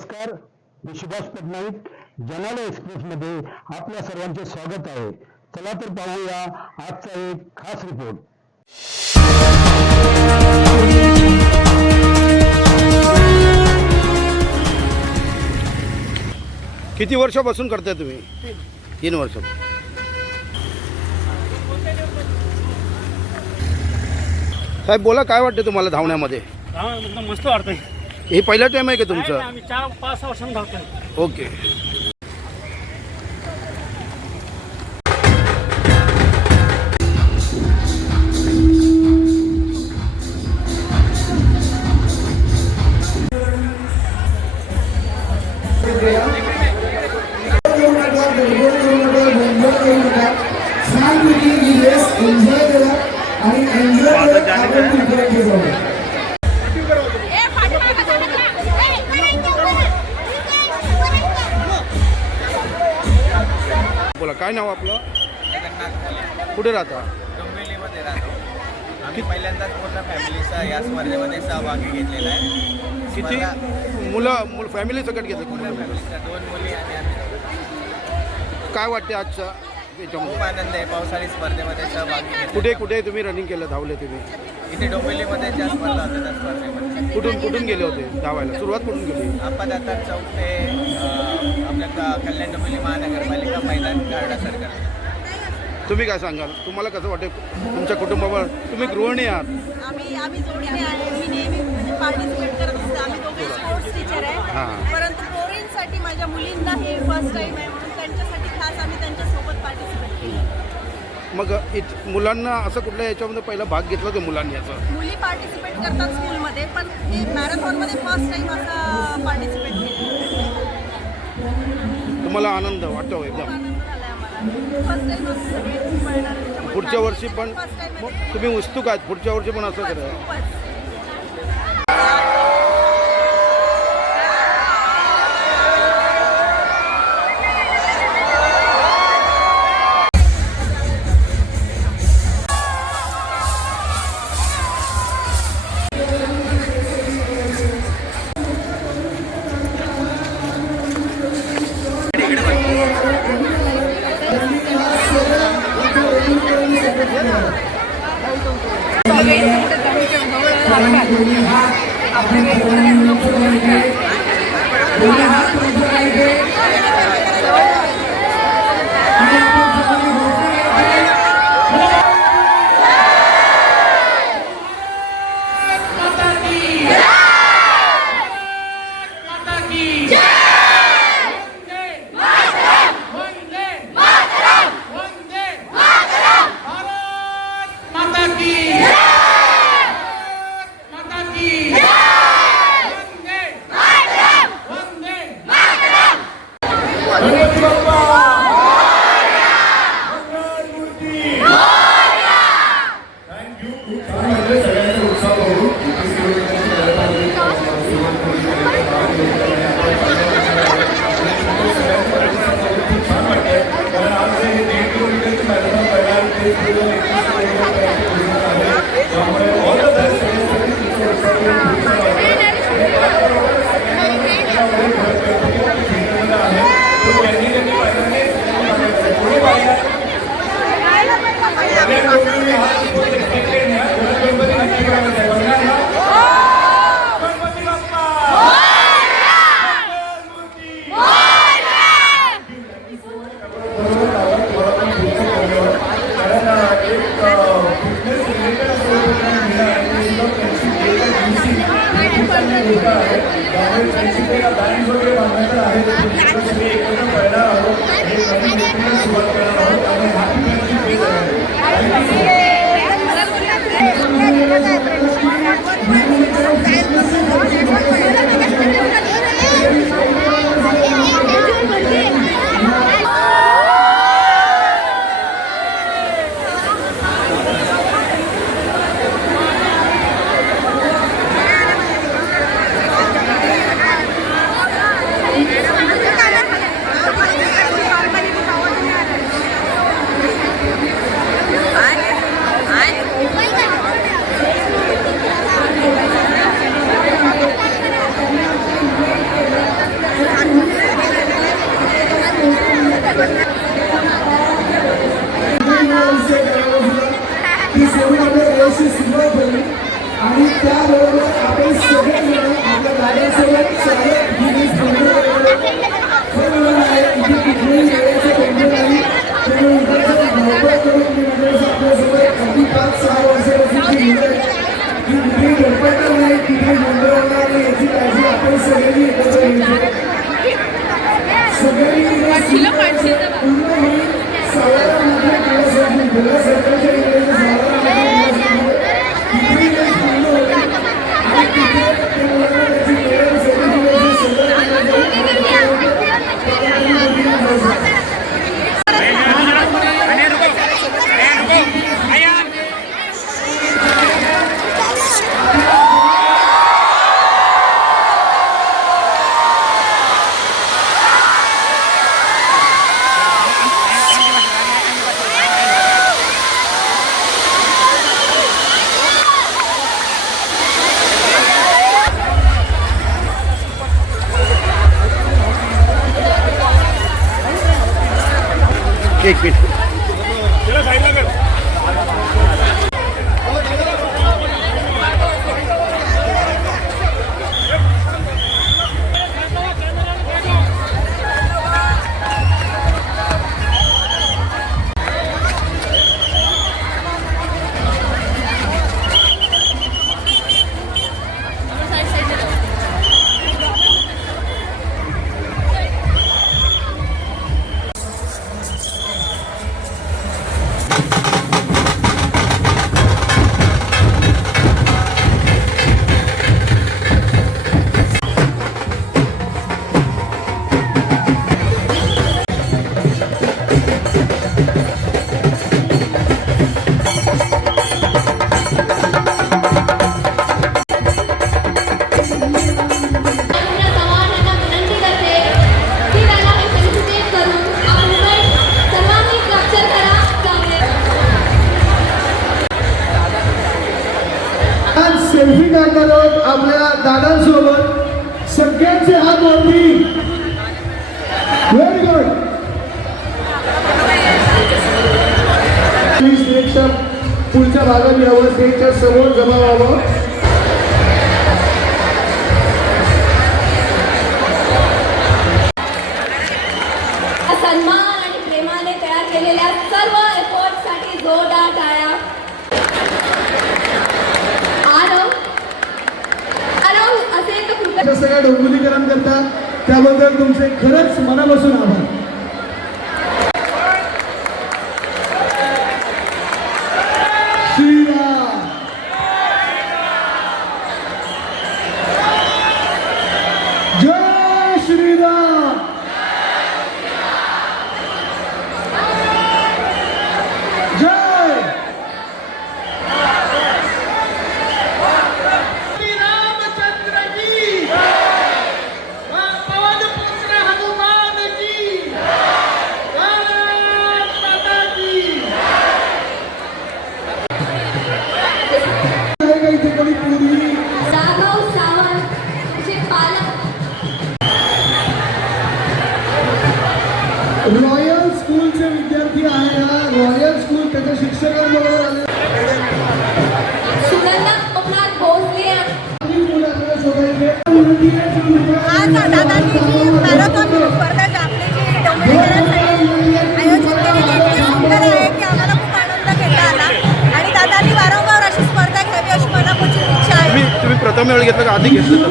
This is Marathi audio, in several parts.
नमस्कार, मी सुभाष पटनाईक. जनाला एक्सप्रेसमध्ये आपल्या सर्वांचे स्वागत आहे. चला तर पाहूया आजचा एक खास रिपोर्ट. किती वर्षापासून करताय तुम्ही? 3 वर्ष. साहेब बोला, काय वाटतं तुम्हाला धावण्यामध्ये? एकदम मस्त वाटतंय. हे पहिला टाइम आहे का तुमचं? आम्ही 4-5 वर्षांनी धावतोय. ओके. बोला, काय नाव आपलं? कुठे राहता? डोंबिवलीमध्ये राहतो. आम्ही पहिल्यांदाच पूर्ण फॅमिलीचा या स्पर्धेमध्ये सहभागी घेतलेला आहे. किती मुलं फॅमिली सकट घेतलं? पूर्ण फॅमिलीचा 2 मुली आणि आम्ही. काय वाटते आजच्या खूप याच्यामध्ये? आनंद आहे. पावसाळी स्पर्धेमध्ये सहभागी घेतला. कुठे कुठे तुम्ही रनिंग केलं, धावले तुम्ही? इथे डोंबिवलीमध्ये ज्या स्पर्धा होत्या त्या स्पर्धेमध्ये कुठून गेले होते धावायला? सुरुवात कुठून केली? आपण आता चौक ते आपल्या कल्याण डोंबिवली महानगरपालिका मैदान गार्डा सरकार. तुम्ही काय सांगाल? तुम्हाला कसं वाटेल तुमच्या कुटुंबावर? तुम्ही गृहिणी आहात. आम्ही जोडीने आहे. मी नेहमी म्हणजे पार्टिसिपेट करत असते. आम्ही दोघे स्पोर्ट्स टीचर आहे. परंतु पोरींसाठी माझ्या मुलींना हे फर्स्ट टाइम आहे म्हणून त्यांच्यासाठी खास आम्ही त्यांच्यासोबत पार्टिसिपेट केलं. मग मुलांना असं कुठल्या याच्यामध्ये पहिला भाग घेतला ते मुलांनी? असं मुली पार्टिसिपेट करतात स्कूलमध्ये, पण हे मॅरेथॉनमध्ये फर्स्ट टाइम असं पार्टिसिपेट केलं. तुम्हाला आनंद वाटतो एकदम? आनंद झाला आम्हाला. फर्स्ट टाइम असं सगळे पळणार. पुढच्या वर्षी पण तुम्ही उत्सुक आहात? पुढच्या वर्षी पण असं करा. अशी सुरुवात झाली आणि त्याबरोबर आपण सगळेजण आपल्या दादासोबत चालत गिनीज आहे इथे कुठल्याही वेळेचं टेन्शन नाही. त्यामुळे इकडचं धावपळ करून मी म्हणजे आपल्यासोबत अगदी 5-6 वर्षापासूनची मुलं आहेत की कुठेही गडपडणार नाही, कुठेही गोंधळ होणार नाही याची काळजी आपण सगळ्यांनी एकत्र घेतो. सगळ्यांनी पूर्ण होईल सावरामध्ये केलं गेल्या सरकारच्या इंग्रजी सावरामध्ये तिथे पूर्ण होईल आणि तिथे त्या मुलांना त्याची केवळ एक मिनिट. सेल्फी काढणार आहोत आपल्या दादांसोबत. सगळ्यांचे हात वरती. Very good. स्टेजच्या पुढच्या भागात यावं, स्टेजच्या समोर जमा व्हावं. सन्मान आणि प्रेमाने तयार केलेल्या सर्व एफर्टसाठी जोरदार टाळ्या. सगळ्या डोंबिवलीकरण करतात त्याबद्दल तुमचे खरंच मनापासून आभार. श्रीराम जय श्रीराम. जय जाधव सावंत असे पालक. रॉयल स्कूलचे विद्यार्थी आहे ना, रॉयल स्कूल त्याच्या शिक्षकांबरोबर आले. सुनंदा कोकणात भोसले. आज दादांनी जी मॅरेथॉन स्पर्धा जी आपली जी डोंबिवलीकरांसाठी आयोजित केलेली इतकी सुंदर आहे की आम्हाला खूप आनंद घेता आला आणि दादांनी वारंवार अशी स्पर्धा घ्यावी अशी मनापासून इच्छा आहे. तुम्ही प्रथम वेळ घेतलं का आधी घेतलं तर?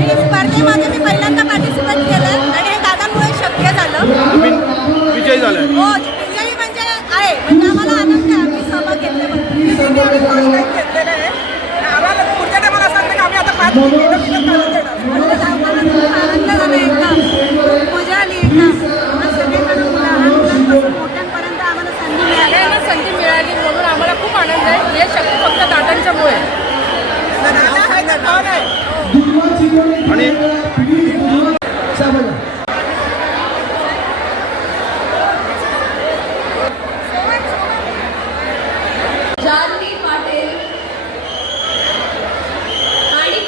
ही स्पर्धेमध्ये मी पहिल्यांदा पार्टिसिपेट केलं आणि हे दादांमुळे शक्य झालं. तुम्ही विजयी झालाय. हो, विजयी म्हणजे आहे म्हणजे आम्हाला आनंद आहे आम्ही सहभाग घेतल्याबद्दल. आम्हाला पुढच्या टायमाला असं वाटतं की आम्ही आता 5 आनंद झाला एकदम. मजा आली एकदम. सगळीकडे लहान मोठ्यांपर्यंत आम्हाला संधी मिळाली म्हणून आम्हाला खूप आनंद आहे. हे शक्य फक्त दादांच्यामुळे. आणि जानवी पाटील आणि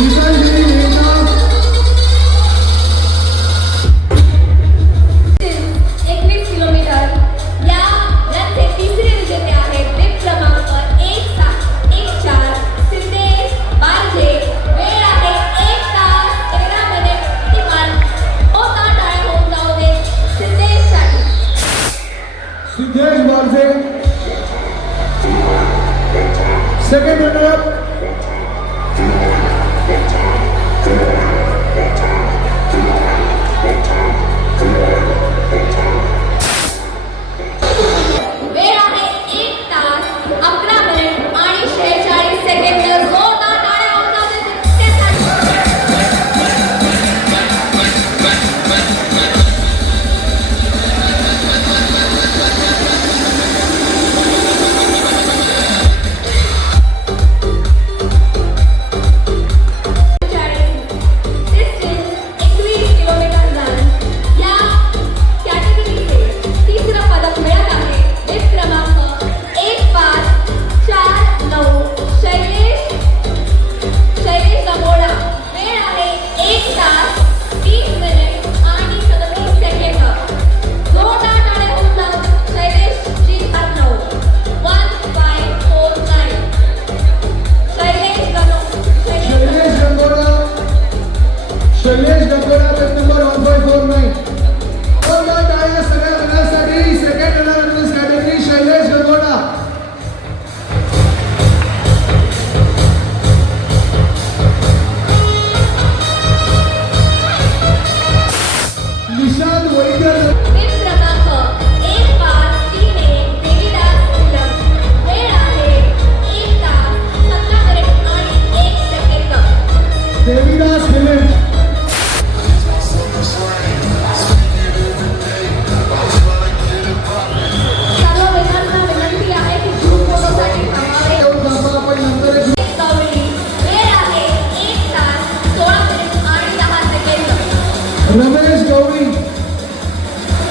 विशालगिरी वेंगा 21 किलोमीटर या रनचे तिसरे विजेते आहेत विप क्रमांक 1-4 सिद्धेश बारजे. वेळ आहे 1 तास 13 मिनिट किमान. होता टाळ्या होऊन जाऊ दे सिद्धेशसाठी. सिद्धेश बारजे सेकंड रनर अप वेळ आहे 1 तास 11 मिनिट आणि 46 सेकंद. जोरदार टाळ्या होऊन जाऊ दे सिद्धेशसाठी. शैलेश गंगोला बेट नंबर 1.49. जोरदार टाळ्या सगळ्या रनर्ससाठी. Second runner in this category Shailesh Gangola. Nishant Vaidya विप क्रमांक 1-3 देवीदास उलम. वेळ आहे 1 तास 17 मिनिट आणि 1 सेकंद. देवीदास फिलिप सर्व विद्यार्थ्यांना विनंती आहे की ग्रुप फोटोसाठी थांबावे. येऊन थांबा. आपण नंतर एक गवळी. वेळ आहे 1 तास 16 मिनिट आणि 10 सेकंद. रमेश गौरी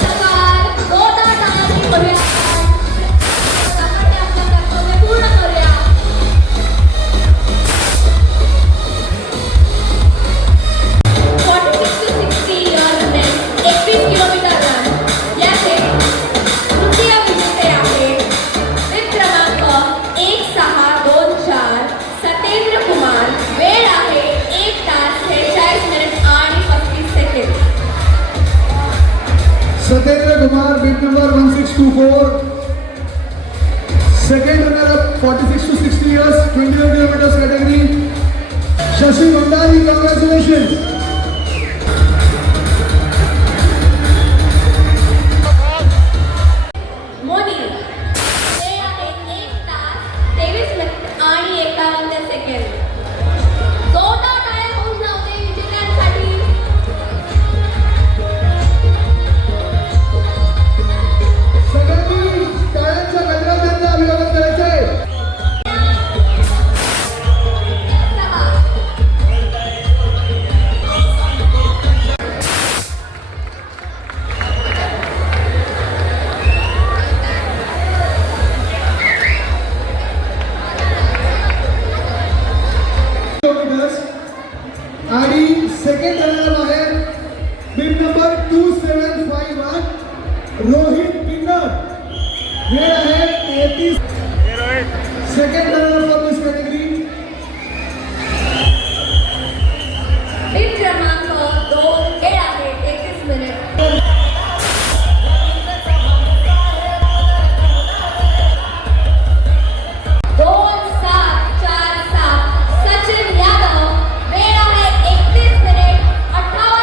सरकार जोरदार टाळ्यांनी करूया. आपण आपलं कर्तव्य पूर्ण करूया. 46 to 60 years ने 21 किलोमीटर रन याचे तृतीय विजेते आहे विप क्रमांक 1-6-2-4 सतेंद्र कुमार. वेळ आहे 1 तास 46 मिनिट आणि 35 सेकंद. सतेंद्र कुमार बेट number 1624. Second runner up 46 to 60 years 21 kilometers category Shashi Bhandari. Congratulations. Moni. वेळ आहे 1 तास 23 मिनिट आणि 51 सेकंद. जोरदार टाळ्या होऊन जाऊ दे विजेत्यांसाठी. सगळ्यांनी टाळ्यांच्या गजरात त्यांचं अभिवादन करायचंय. 6 kilometers आणि सेकंड रनर आहे बिट नंबर 2751 रोहित किन्नर. वेळ आहे 33. Second runner for this category विप क्रमांक 2. वेळ आहे 31 मिनिट. सचिन यादव. वेळ आहे 31 मिनिट 58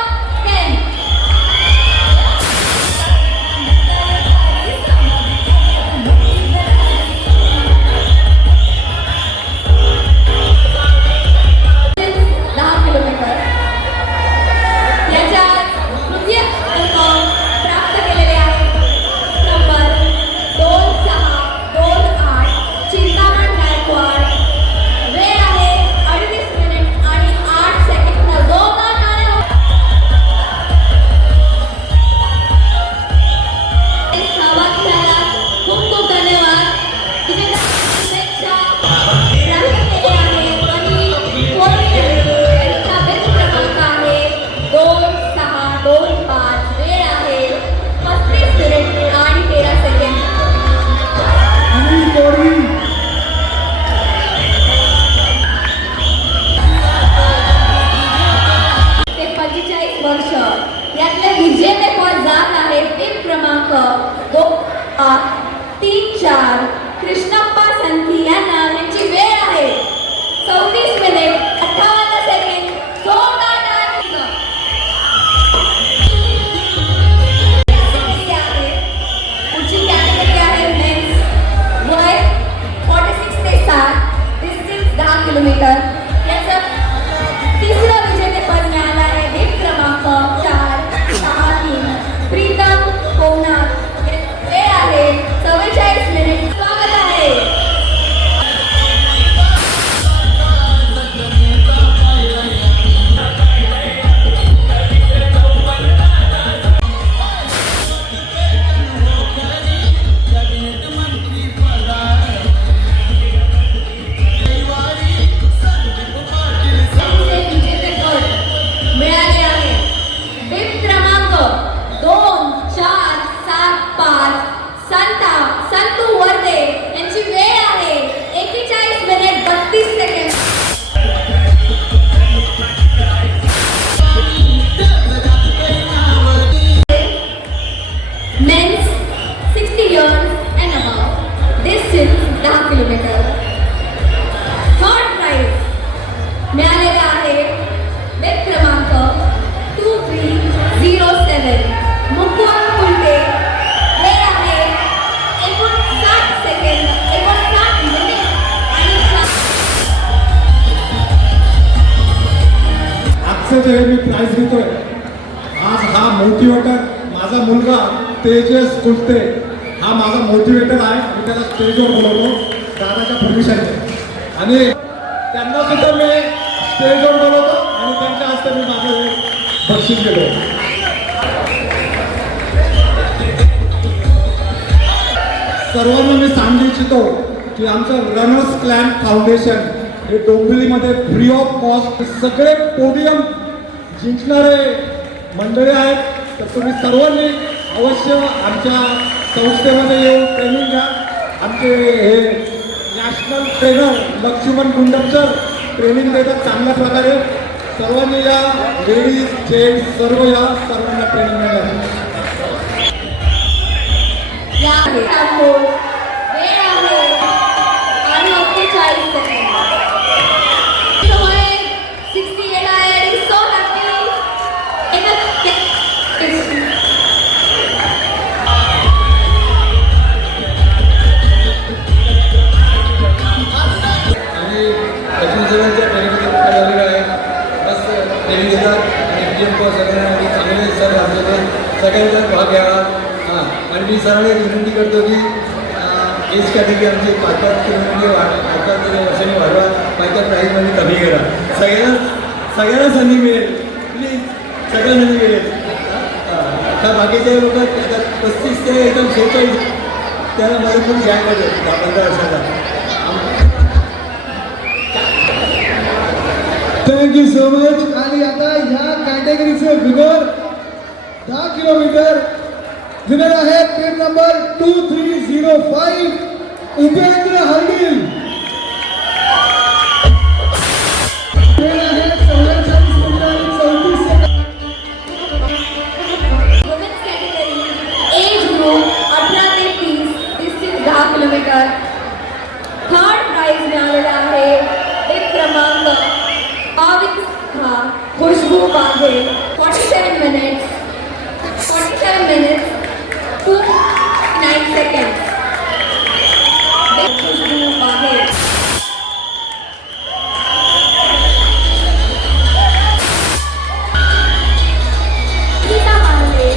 किलोमीटर याचं तिसरं विजेतेपद मिळालं आहे. वीट क्रमांक 463 प्रीतम कोनार. वेळ आहे 44 मिनिट. स्वागत आहे. हे विजेतेपद मिळाले आहे. वीट क्रमांक 2475 संतू वर्दे यांची वेळ आहे 41 minute 32 second. Men's 60 years and above. Distance 10 kilometre. Third prize मिळालेला आहे. वेट क्रमांक 2307 मुकुंद कुलटे. वेळ आहे 59 सेकंद 59 मिनिट आणि आजचं जे मी प्राइज घेतोय आज हा मोटिवेटर माझा मुलगा तेजस कुलते हा माझा मोटिवेटर आहे. मी त्याला स्टेजवर बोलवतो दादाच्या परमिशनने आणि त्यांना सुद्धा मी स्टेजवर बोलवतो आणि त्यांच्या हस्ते मी माझं हे बक्षीस देतो. सर्वांना मी सांगू इच्छितो की आमचं रनर्स क्लॅन फाउंडेशन हे डोंबिवलीमध्ये फ्री ऑफ कॉस्ट सगळे पोडियम जिंकणारे मंडळी आहेत. तर तुम्ही सर्वांनी अवश्य आमच्या संस्थेमध्ये येऊन ट्रेनिंग घ्या. आमचे हे नॅशनल ट्रेनर लक्ष्मण गुंडमसर ट्रेनिंग देतात चांगल्या प्रकारे. सर्वांनी या लेडीज जेंट्स सर्व या सर्वांना ट्रेनिंग मिळाली. या वेळ आहे आणि 41 सेकंद. समय 68 आहे आणि 100 टक्के आणि लक्ष्मीसरांच्या ट्रेनिंगमध्ये उपकार झालेला आहे. मस्त ट्रेनिंग देतात आणि सगळ्यांना चांगले सर आमच्याकडे सगळ्यांचा भाग घ्यावा. हां आणि मी सरांना विनंती करतो की एज कॅटेगरी आमची 5-5 किलोमीटर 5-5 वर्षांनी वाढवा. 5-5 प्राईजमध्ये कमी करा. सगळ्यांना संधी मिळेल. प्लीज सगळ्यांना संधी मिळेल. त्या बाकीचे लोक 35 ते एकदम 46 त्याला मला खूप गॅप पाहिजे 10-15 वर्षाचा. Thank you so much. आणि आता ह्या कॅटेगरीचे विनर 10 किलोमीटर विनर आहे पेन नंबर 2305 उपेंद्र हरगिल. वेळ आहे 44 मिनिट आणि 34 second. Women's category age group 18 ते 30 डिस्टन्स 10 किलोमीटर. थर्ड प्राइज मिळालेला आहे. वेट क्रमांक 22 खुशबू बाघे 47 मिनिट्स 2:09 seconds. खुशबू बाघे. गीता मानले.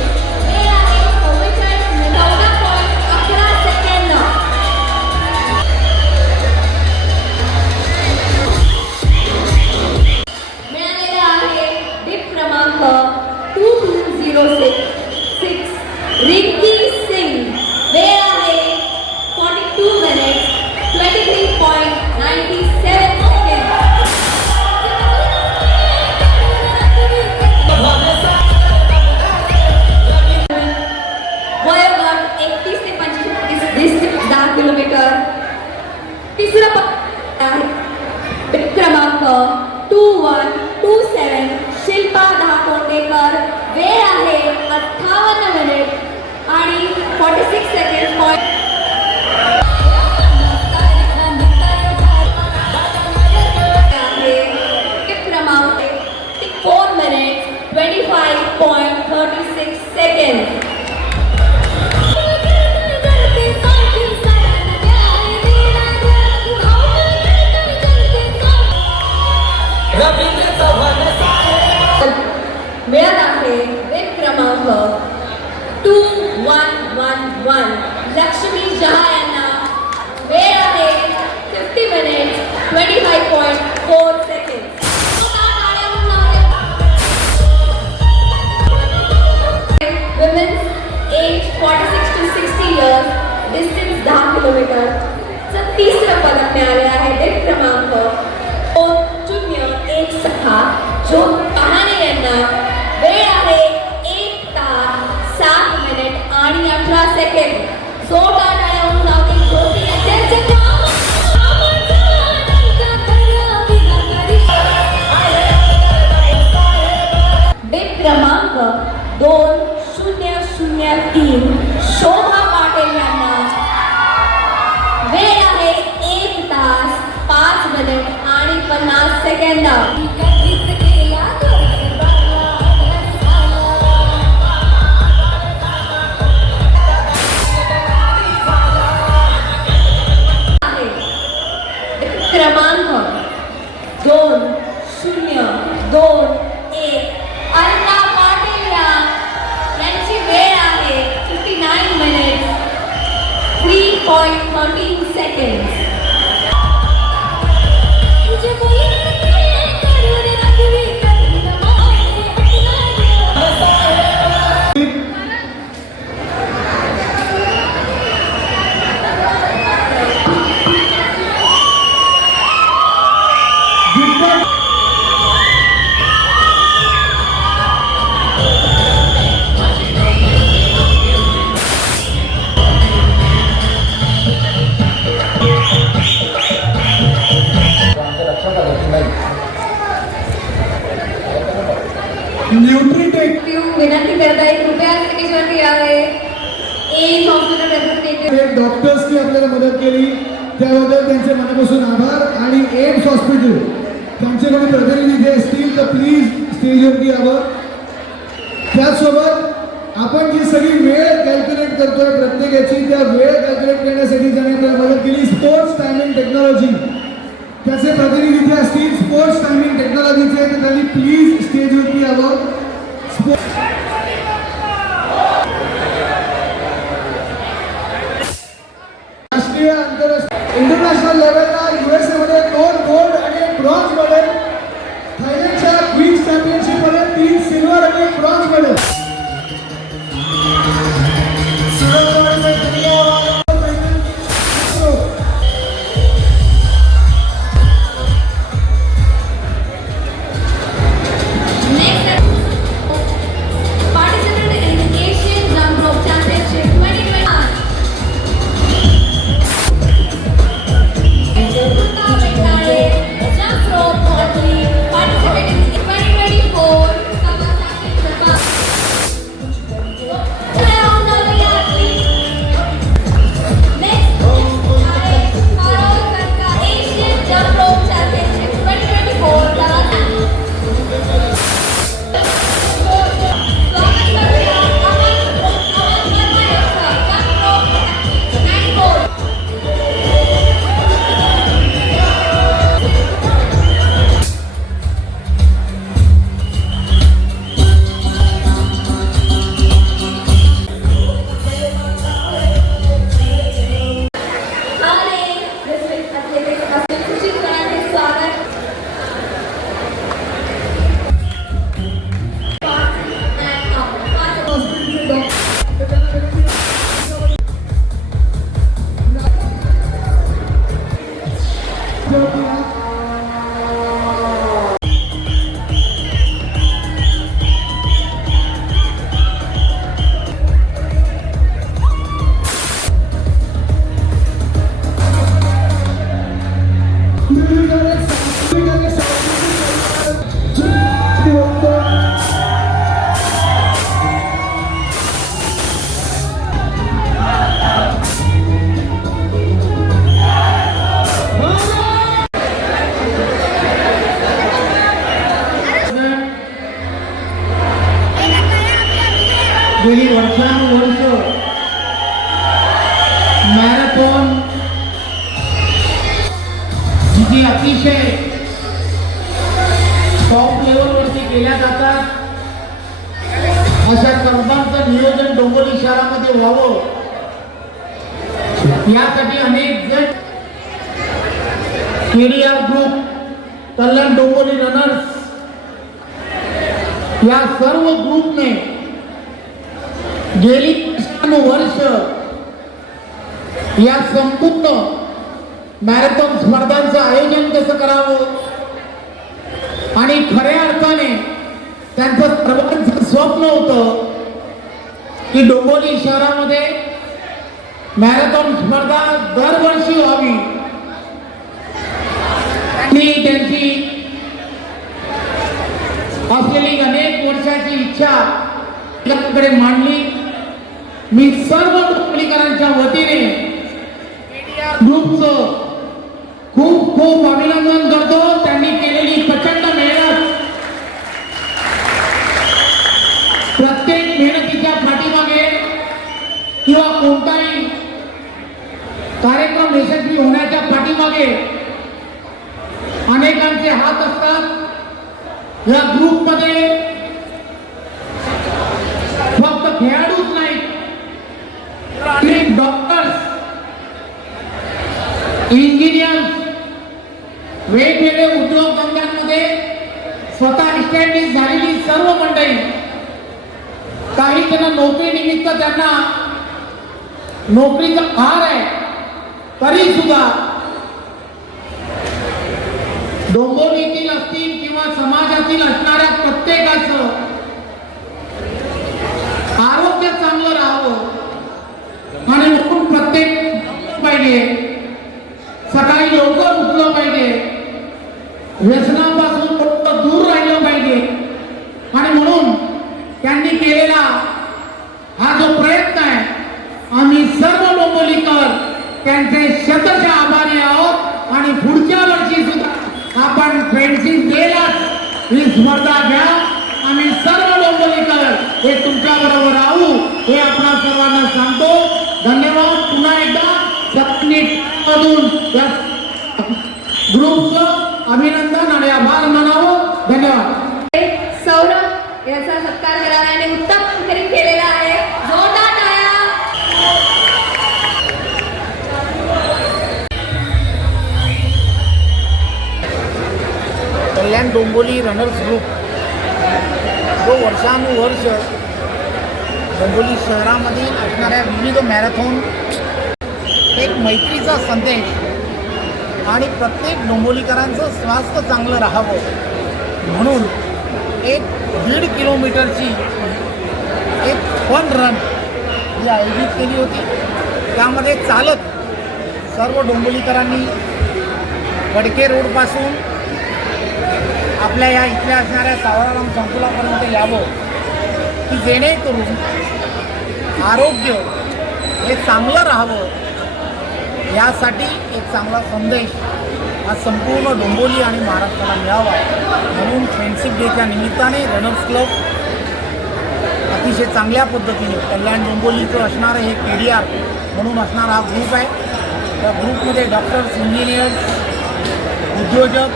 वेळ आहे 44 मिनिट 14.11 सेकंद. मिळालेला आहे डिप क्रमांक 2206 रिंकी सिंग. वेळ आहे 42 मिनिट 23.97 सेकंद. वयोगट 31 ते 35 डिस्टन्स 10 किलोमीटर. तिसरं आहे क्रमांक 2127 शिल्पा धाकोंडेकर. वेळ आहे 58 मिनिट आणि 46 सेकंड. क्रमांक 4 मिनिट 25.36 सेकंड. मिळत आहे वेब क्रमांक 2111 लक्ष्मी जहा यांना. वेळ आहे 50 minutes 25.4 second. Women's age 46 to 60 years, distance 10 kilometre. तिसरं पदक मिळाले आहे वेब क्रमांक 2016 जो पहाणे यांना. वेळ आहे 1 तास 7 मिनिट आणि 18 सेकंड. जोरदार टाळ्या होऊन जातील ज्योती यांचे काम. वेब क्रमांक 2003 शोभा पाटील यांना. वेळ आहे 1 तास 5 मिनिट आणि 50 सेकंद. क्रमांक 2021 अन्ना पाटील यांची वेळ आहे 59 मिनिट 3.13 सेकंड. न्यूट्रीटेक विनंती करत आहे कृपया स्टेजवरती यावे. एम्स हॉस्पिटल रिप्रेझेंटेटिव्ह डॉक्टर्सनी आपल्याला मदत केली त्याबद्दल त्यांचे मनापासून आभार. आणि एम्स हॉस्पिटल त्यांचे कोणी प्रतिनिधी असतील तर प्लीज स्टेजवरती यावं. त्याचसोबत आपण जी सगळी वेळ कॅल्क्युलेट करतोय प्रत्येकाची त्या वेळ कॅल्क्युलेट करण्यासाठी ज्यांनी आपल्याला मदत केली स्पोर्ट्स टायमिंग टेक्नॉलॉजी त्याचे प्रतिनिधी असतील स्पोर्ट्स टायमिंग टेक्नॉलॉजीचे तर त्यांनी प्लीज स्टेजवरती यावं. राष्ट्रीय आंतरराष्ट्रीय इंटरनॅशनल लेवलला USA मध्ये 2 गोल्ड आणि 1 ब्रॉन्झ मेडल. थायलंडच्या क्वीन्स चॅम्पियनशिप मध्ये 3 सिल्वर आणि 1 ब्रॉन्झ मेडल. गेली वर्षानुवर्ष मॅरेथॉन जी अतिशय टॉप लेवलवरती केल्या जातात अशा स्पर्धांचं नियोजन डोंबिवली शहरामध्ये व्हावं यासाठी अनेक जण KDR group, Kalyan Dombivli runners या सर्व ग्रुपने गेली 95 वर्ष या संपूर्ण मॅरेथॉन स्पर्धांचं आयोजन कसं करावं आणि खऱ्या अर्थाने त्यांचं सर्वांचं स्वप्न होतं की डोंबिवली शहरामध्ये मॅरेथॉन स्पर्धा दरवर्षी व्हावी आणि त्यांची असलेली अनेक वर्षाची इच्छा कडे मांडली. मी सर्व डोंबिवलीकरांच्या वतीने ग्रुपचं खूप खूप अभिनंदन करतो. त्यांनी केलेली प्रचंड मेहनत, प्रत्येक मेहनतीच्या पाठीमागे किंवा कोणताही कार्यक्रम यशस्वी होण्याच्या पाठीमागे अनेकांचे हात असतात. या ग्रुपमध्ये फक्त खेळाडूच नाही, अनेक डॉक्टर्स, इंजिनियर्स, वेगवेगळे उद्योगधंद्यांमध्ये स्वतः इस्टॅब्लिश झालेली सर्व मंडळी, काही जण नोकरी निमित्त त्यांना नोकरीचा भार आहे तरी सुद्धा डोंबिवलीतील असतील किंवा समाजातील असणाऱ्या प्रत्येकाचं आरोग्य चांगलं राहावं आणि म्हणून प्रत्येक पाहिजे, सकाळी लवकर उठलं पाहिजे, व्यसनापासून दूर राहिलं पाहिजे आणि म्हणून त्यांनी केलेला हा जो प्रयत्न आहे, आम्ही सर्व डोंबिवलीकर त्यांचे शतशः आभारी आहोत आणि पुढच्या वर्षी सुद्धा आपण फ्रेंडशिप डेला ही स्पर्धा घ्या. आम्ही सर्व डोंबिवलीकर हे तुमच्या बरोबर राहू हे आपणा सर्वांना सांगतो. धन्यवाद. पुन्हा एकदा सबनीटमधून या ग्रुपचं अभिनंदन आणि आभार मानावं. धन्यवाद. सौरभ याचा सत्कार करायला आणि उत्तम कामगिरी केलेला आहे. जोरदार टाळ्या. कल्याण डोंबिवली रनर्स ग्रुप जो वर्षानुवर्ष डोंबिवली शहरामधील असणाऱ्या विविध मॅरेथॉन एक मैत्रीचा संदेश आणि प्रत्येक डोंबिवलीकरांचं स्वास्थ्य चांगलं राहावं म्हणून एक 1.5 किलोमीटरची एक फन रन ही आयोजित केली होती. त्यामध्ये चालत सर्व डोंबिवलीकरांनी फडके रोडपासून आपल्या या इथल्या असणाऱ्या सावराराम संकुलापर्यंत यावं की जेणेकरून आरोग्य हे चांगलं राहावं यासाठी एक चांगला संदेश हा संपूर्ण डोंबिवली आणि महाराष्ट्राला मिळावा म्हणून फ्रेंडशिप डेच्या निमित्ताने रनर्स क्लब अतिशय चांगल्या पद्धतीने कल्याण डोंबिवलीचं असणारं हे केडीआर म्हणून असणारा हा ग्रुप आहे. त्या ग्रुपमध्ये डॉक्टर्स, इंजिनियर्स, उद्योजक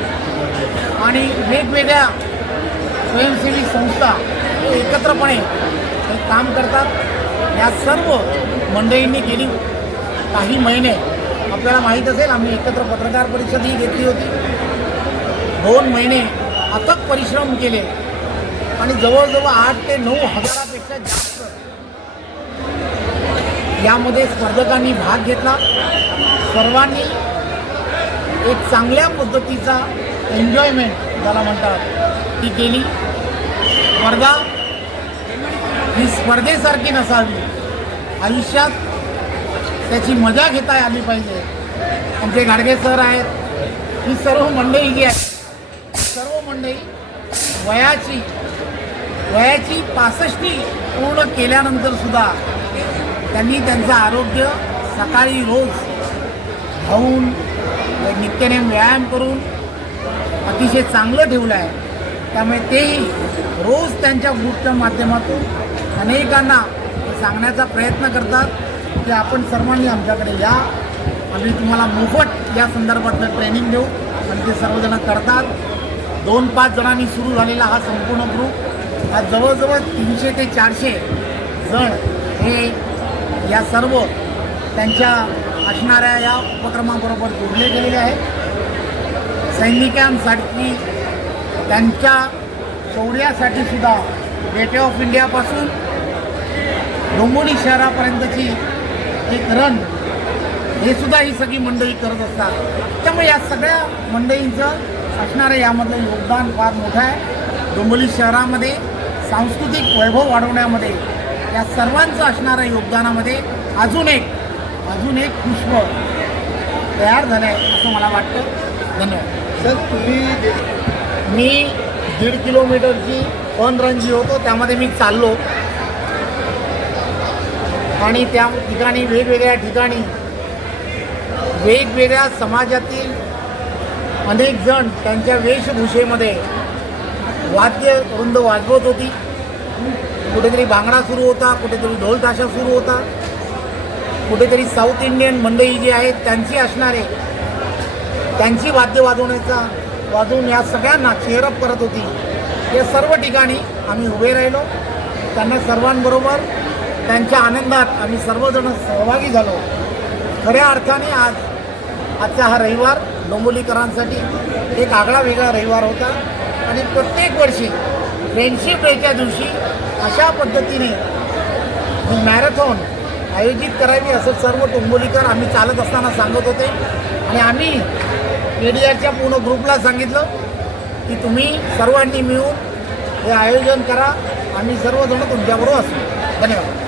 आणि वेगवेगळ्या स्वयंसेवी संस्था एकत्रपणे हे काम करतात. या सर्व मंडळींनी गेली काही महिने आपल्याला माहीत असेल आम्ही एकत्र पत्रकार परिषदही घेतली होती. 2 महिने अथक परिश्रम केले आणि जवळजवळ 8 ते 9 हजारापेक्षा जास्त यामध्ये स्पर्धकांनी भाग घेतला. सर्वांनी एक चांगल्या पद्धतीचा एन्जॉयमेंट ज्याला म्हणतात ती केली. स्पर्धा ही स्पर्धेसारखी नसावी, आयुष्यात त्याची मजा घेता आली पाहिजे. आमचे गाडगे सर आहेत, ही सर्व मंडळी जी आहेत सर्व मंडळी वयाची 65 पूर्ण केल्यानंतर सुद्धा त्यांनी त्यांचं आरोग्य सकाळी रोज धावून नित्यनेम व्यायाम करून अतिशय चांगलं ठेवलं आहे. त्यामुळे तेही रोज त्यांच्या ग्रुपच्या माध्यमातून अनेकांना सांगण्याचा प्रयत्न करतात की आपण सर्वांनी आमच्याकडे या, आम्ही तुम्हाला मोफत या संदर्भातलं ट्रेनिंग देऊ आणि ते सर्वजण करतात. 2-5 जणांनी सुरू झालेला हा संपूर्ण ग्रुप आज जवळजवळ 300 ते 400 जण हे या सर्व त्यांच्या असणाऱ्या या उपक्रमाबरोबर जोडले गेलेले आहेत. सैनिकांसाठी त्यांच्या शौर्यासाठी सुद्धा गेट ऑफ इंडियापासून डोंबिवली शहरापर्यंतची एक रन हे सुद्धा ही सगळी मंडळी करत असतात. त्यामुळे या सगळ्या मंडळींचं असणारं यामधलं योगदान फार मोठं आहे. डोंबिवली शहरामध्ये सांस्कृतिक वैभव वाढवण्यामध्ये या सर्वांचं असणाऱ्या योगदानामध्ये अजून एक पुष्प तयार झालं आहे असं मला वाटतं. धन्यवाद सर. मी 1.5 किलोमीटरची फन रन जी होतो त्यामध्ये मी चाललो आणि त्या ठिकाणी वेगवेगळ्या ठिकाणी वेगवेगळ्या समाजातील अनेक जण त्यांच्या वेशभूषेमध्ये वाद्यवृंद वाजवत होती. कुठेतरी भांगडा सुरू होता, कुठेतरी ढोल ताशा सुरू होता, कुठेतरी साऊथ इंडियन मंडळी जी आहेत त्यांची वाद्य वाजवून या सगळ्यांना चेअरअप करत होती. या सर्व ठिकाणी आम्ही उभे राहिलो. त्यांना सर्वांबरोबर त्यांच्या आनंदात आम्ही सर्वजण सहभागी झालो. खऱ्या अर्थाने आजचा हा रविवार डोंबिवलीकरांसाठी एक आगळा वेगळा रविवार होता आणि प्रत्येक वर्षी फ्रेंडशिप डेच्या दिवशी अशा पद्धतीने ही मॅरेथॉन आयोजित करावी असं सर्व डोंबिवलीकर आम्ही चालत असताना सांगत होते आणि आम्ही KDRच्या पूर्ण ग्रुपला सांगितलं की तुम्ही सर्वांनी मिळून हे आयोजन करा. आम्ही सर्वजण तुमच्याबरोबर असू. धन्यवाद.